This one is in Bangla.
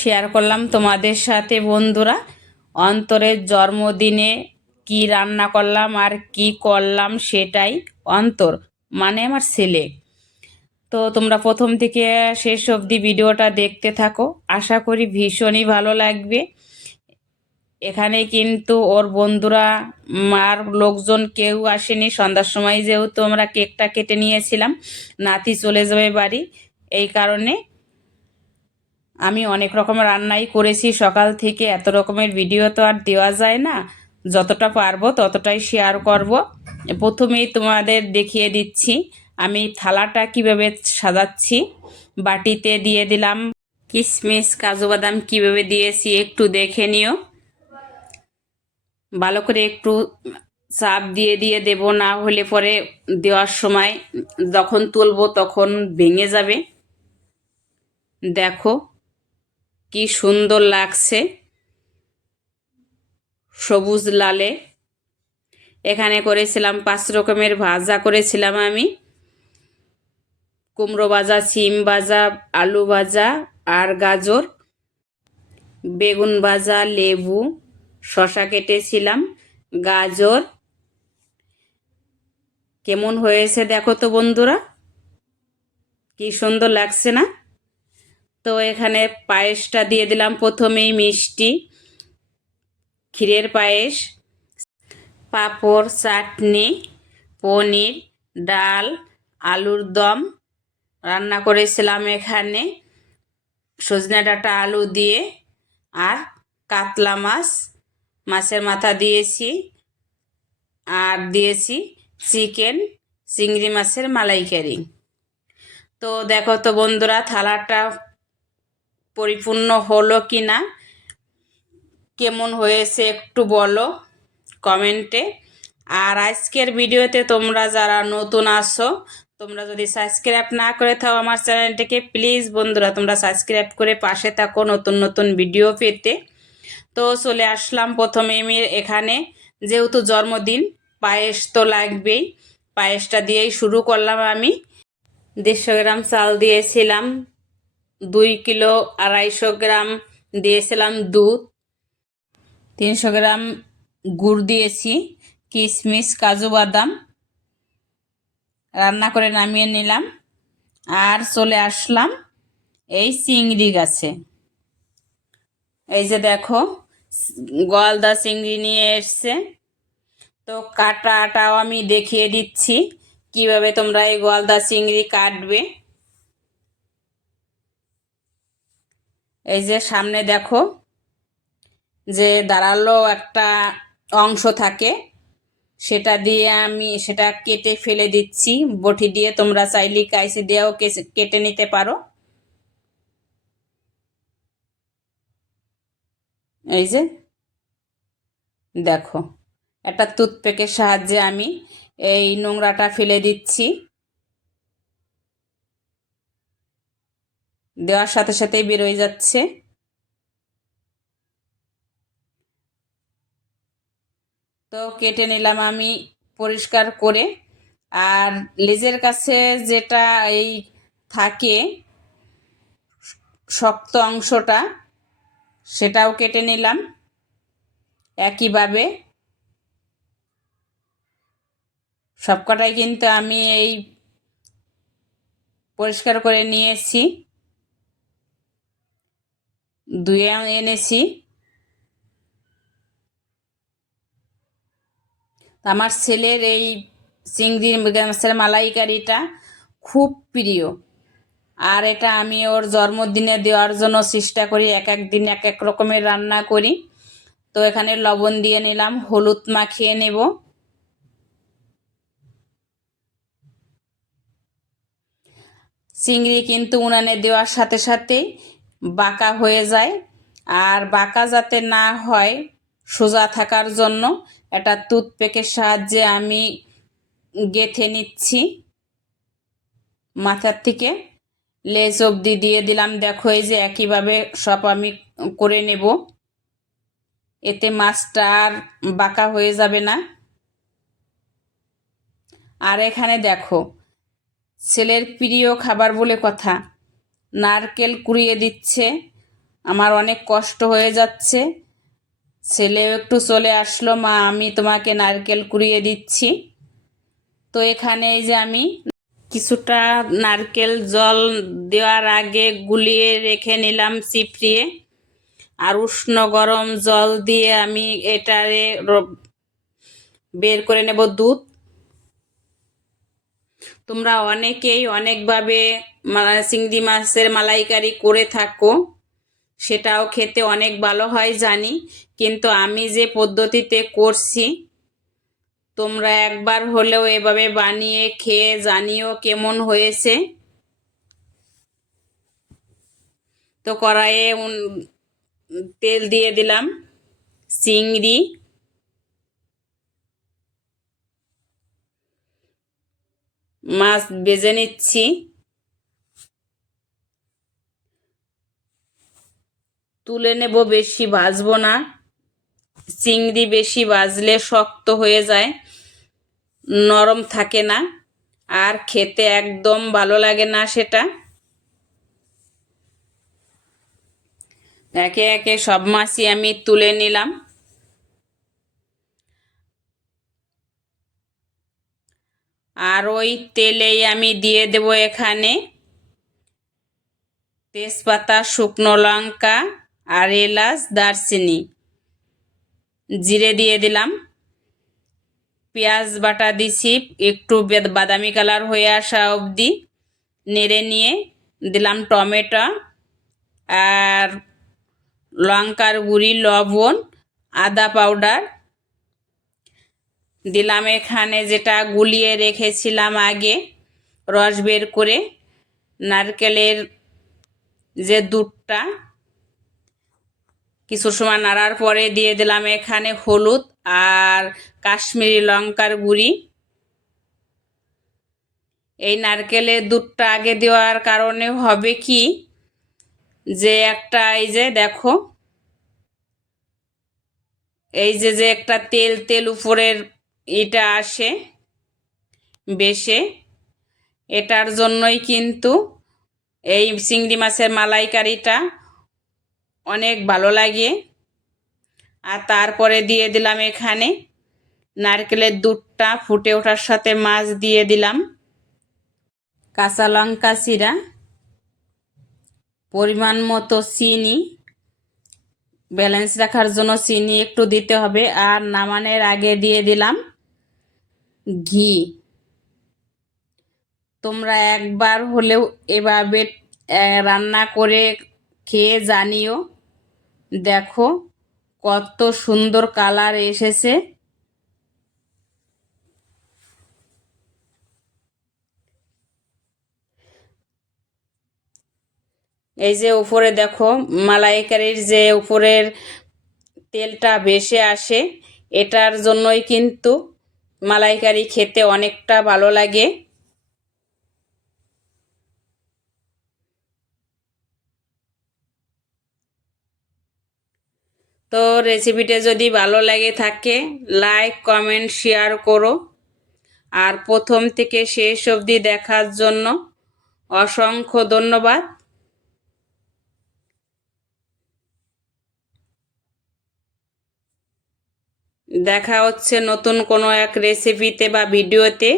শেয়ার করলাম তোমাদের সাথে বন্ধুরা। অন্তরের জন্মদিনে কি রান্না করলাম আর কি করলাম সেটাই। অন্তর মানে আমার ছেলে। তো তোমরা প্রথম থেকে শেষ অবধি ভিডিওটা দেখতে থাকো, আশা করি ভীষণই ভালো লাগবে। এখানে কিন্তু ওর বন্ধুরা আর লোকজন কেউ আসেনি। সন্ধ্যার সময় যেহেতু আমরা কেকটা কেটে নিয়েছিলাম, নাতি চলে যাবে বাড়ি, এই কারণে আমি অনেক রকম রান্নাই করেছি সকাল থেকে। এত রকমের ভিডিও তো আর দেওয়া যায় না, যতটা পারবো ততটাই শেয়ার করব। প্রথমেই তোমাদের দেখিয়ে দিচ্ছি আমি থালাটা কিভাবে সাজাচ্ছি। বাটিতে দিয়ে দিলাম কিশমিশ, কাজু বাদাম কিভাবে দিয়েছি একটু দেখে নিও। ভালো করে একটু চাপ দিয়ে দিয়ে দেব, না হলে পরে দেওয়ার সময় যখন তুলবো তখন ভেঙে যাবে। দেখো কি সুন্দর লাগছে সবুজ লালে। এখানে করেছিলাম 5 রকমের ভাজা করেছিলাম আমি, কুমড়ো ভাজা, সিম ভাজা, আলু ভাজা আর গাজর, বেগুন ভাজা, লেবু, শসা কেটেছিলাম, গাজর। কেমন হয়েছে দেখো তো বন্ধুরা, কি সুন্দর লাগছে না? তো এখানে পায়েসটা দিয়ে দিলাম প্রথমেই, মিষ্টি ক্ষীরের পায়েস, পাঁপড়, চাটনি, পনির, ডাল, আলুর দম রান্না করেছিলাম এখানে সজনে ডাঁটা আলু দিয়ে। আর কাতলা মাছ, মাছের মাথা দিয়েছি, আর দিয়েছি চিকেন, চিংড়ি মাছের মালাইকারি। তো দেখো তো বন্ধুরা থালাটা পরিপূর্ণ হলো কি না, কেমন হয়েছে একটু বলো কমেন্টে। আর আজকের ভিডিওতে তোমরা যারা নতুন আসো, তোমরা যদি সাবস্ক্রাইব না করে থাও আমার চ্যানেলটিকে, প্লিজ বন্ধুরা তোমরা সাবস্ক্রাইব করে পাশে থাকো নতুন নতুন ভিডিও পেতে। তো চলে আসলাম প্রথমে আমি এখানে, যেহেতু জন্মদিন পায়েস তো লাগবেই, পায়েসটা দিয়েই শুরু করলাম আমি। 150 গ্রাম চাল দিয়েছিলাম, 2 কিলো 250 গ্রাম দিয়েছিলাম দুধ, 300 গ্রাম গুড় দিয়েছি, কিশমিশ, কাজু বাদাম রান্না করে নামিয়ে নিলাম। আর চলে আসলাম এই চিংড়ি গাছে। এই যে দেখো গলদা চিংড়ি নিয়ে এসছে। তো কাটাটাও আমি দেখিয়ে দিচ্ছি কিভাবে তোমরা এই গলদা চিংড়ি কাটবে। এই যে সামনে দেখো যে দাঁড়ালো একটা অংশ থাকে, সেটা দিয়ে আমি সেটা কেটে ফেলে দিচ্ছি বটি দিয়ে। তোমরা চাইলে কাইসি দিয়েও কেটে নিতে পারো। এই যে দেখো একটা টুথপেকের সাহায্যে আমি এই নোংরাটা ফেলে দিচ্ছি, দেওয়ার সাথে সাথেই বেরোয় যাচ্ছে। তো কেটে নিলাম আমি পরিষ্কার করে। আর লেজের কাছে যেটা এই থাকে শক্ত অংশটা, সেটাও কেটে নিলাম একইভাবে। সবকটাই কিন্তু আমি এই পরিষ্কার করে নিয়েছি, ধুয়ে এনেছি। আমার ছেলের এই চিংড়ি মাছের মালাইকারিটা খুব প্রিয়। আর এটা আমি ওর জন্মদিনে দেওয়ার জন্য চেষ্টা করি, এক এক দিন এক এক রকমের রান্না করি। তো এখানে লবণ দিয়ে নিলাম, হলুদ মাখিয়ে নেব। চিংড়ি কিন্তু উনানে দেওয়ার সাথে সাথেই বাঁকা হয়ে যায়। আর বাঁকা যাতে না হয়, সোজা থাকার জন্য একটা টুথপেকের সাহায্যে আমি গেঁথে নিচ্ছি মাথার থেকে লেজ অবধি দিয়ে দিলাম। দেখো এই যে একইভাবে সব আমি করে নেব, এতে মাছটা আর বাঁকা হয়ে যাবে না। আর এখানে দেখো ছেলের প্রিয় খাবার বলে কথা, নারকেল কুড়িয়ে দিচ্ছে আমার অনেক কষ্ট হয়ে যাচ্ছে। ছেলেও একটু চলে আসলো, মা আমি তোমাকে নারকেল কুড়িয়ে দিচ্ছি। তো এখানে এই যে আমি কিছুটা নারকেল জল দেওয়ার আগে গুলিয়ে রেখে নিলাম চিপড়িয়ে, আর উষ্ণ গরম জল দিয়ে আমি এটারে বের করে নেব দুধ। তোমরা অনেকেই অনেকভাবে চিংড়ি মাছের মালাইকারি করে থাকো, সেটাও খেতে অনেক ভালো হয় জানি, কিন্তু আমি যে পদ্ধতিতে করছি তোমরা একবার হলেও এভাবে বানিয়ে খেয়ে জানিও কেমন হয়েছে। তো কড়াইয়ে তেল দিয়ে দিলাম, চিংড়ি, মাছ ভেজে নিচ্ছি। তুলে নেব, বেশি ভাজবো না, চিংড়ি বেশি ভাজলে শক্ত হয়ে যায়, নরম থাকে না, আর খেতে একদম ভালো লাগে না সেটা। একে একে সব মাছই আমি তুলে নিলাম। আর ওই তেলেই আমি দিয়ে দেব এখানে তেজপাতা, শুকনো লঙ্কা, আর এলাচ, দারচিনি, জিরে দিয়ে দিলাম। পেঁয়াজ বাটা দিছি, একটু বাদামি কালার হয়ে আসা অবধি নেড়ে নিয়ে দিলাম টমেটো আর লঙ্কার গুঁড়ি, লবণ, আদা পাউডার দিলাম। এখানে যেটা গুলিয়ে রেখেছিলাম আগে রস বের করে, নারকেলের যে দুধটা, কিছু সময় নাড়ার পরে দিয়ে দিলাম এখানে হলুদ আর কাশ্মীরি লঙ্কার গুঁড়ি। এই নারকেলের দুধটা আগে দেওয়ার কারণে হবে কি, যে একটা এই যে দেখো, এই যে যে একটা তেল তেল উপরের এটা আসে বেশে, এটার জন্যই কিন্তু এই চিংড়ি মাছের মালাইকারিটা অনেক ভালো লাগে। আর তারপরে দিয়ে দিলাম এখানে নারকেলের দুধটা ফুটে ওঠার সাথে মাছ দিয়ে দিলাম, কাঁচা লঙ্কা চিরা, পরিমাণ মতো চিনি, ব্যালেন্স রাখার জন্য চিনি একটু দিতে হবে। আর নামানোর আগে দিয়ে দিলাম ঘি। তোমরা একবার হলেও এভাবে রান্না করে খেয়ে জানিও। দেখো কত সুন্দর কালার এসেছে। এই যে উপরে দেখো মালাইকারির যে উপরের তেলটা ভেসে আসে, এটার জন্যই কিন্তু মালাইকারি খেতে অনেকটা ভালো লাগে। তো রেসিপিটা যদি ভালো লাগে থাকে লাইক, কমেন্ট, শেয়ার করো। আর প্রথম থেকে শেষ অবধি দেখার জন্য অসংখ্য ধন্যবাদ। দেখা হচ্ছে নতুন কোনো এক রেসিপিতে বা ভিডিওতে।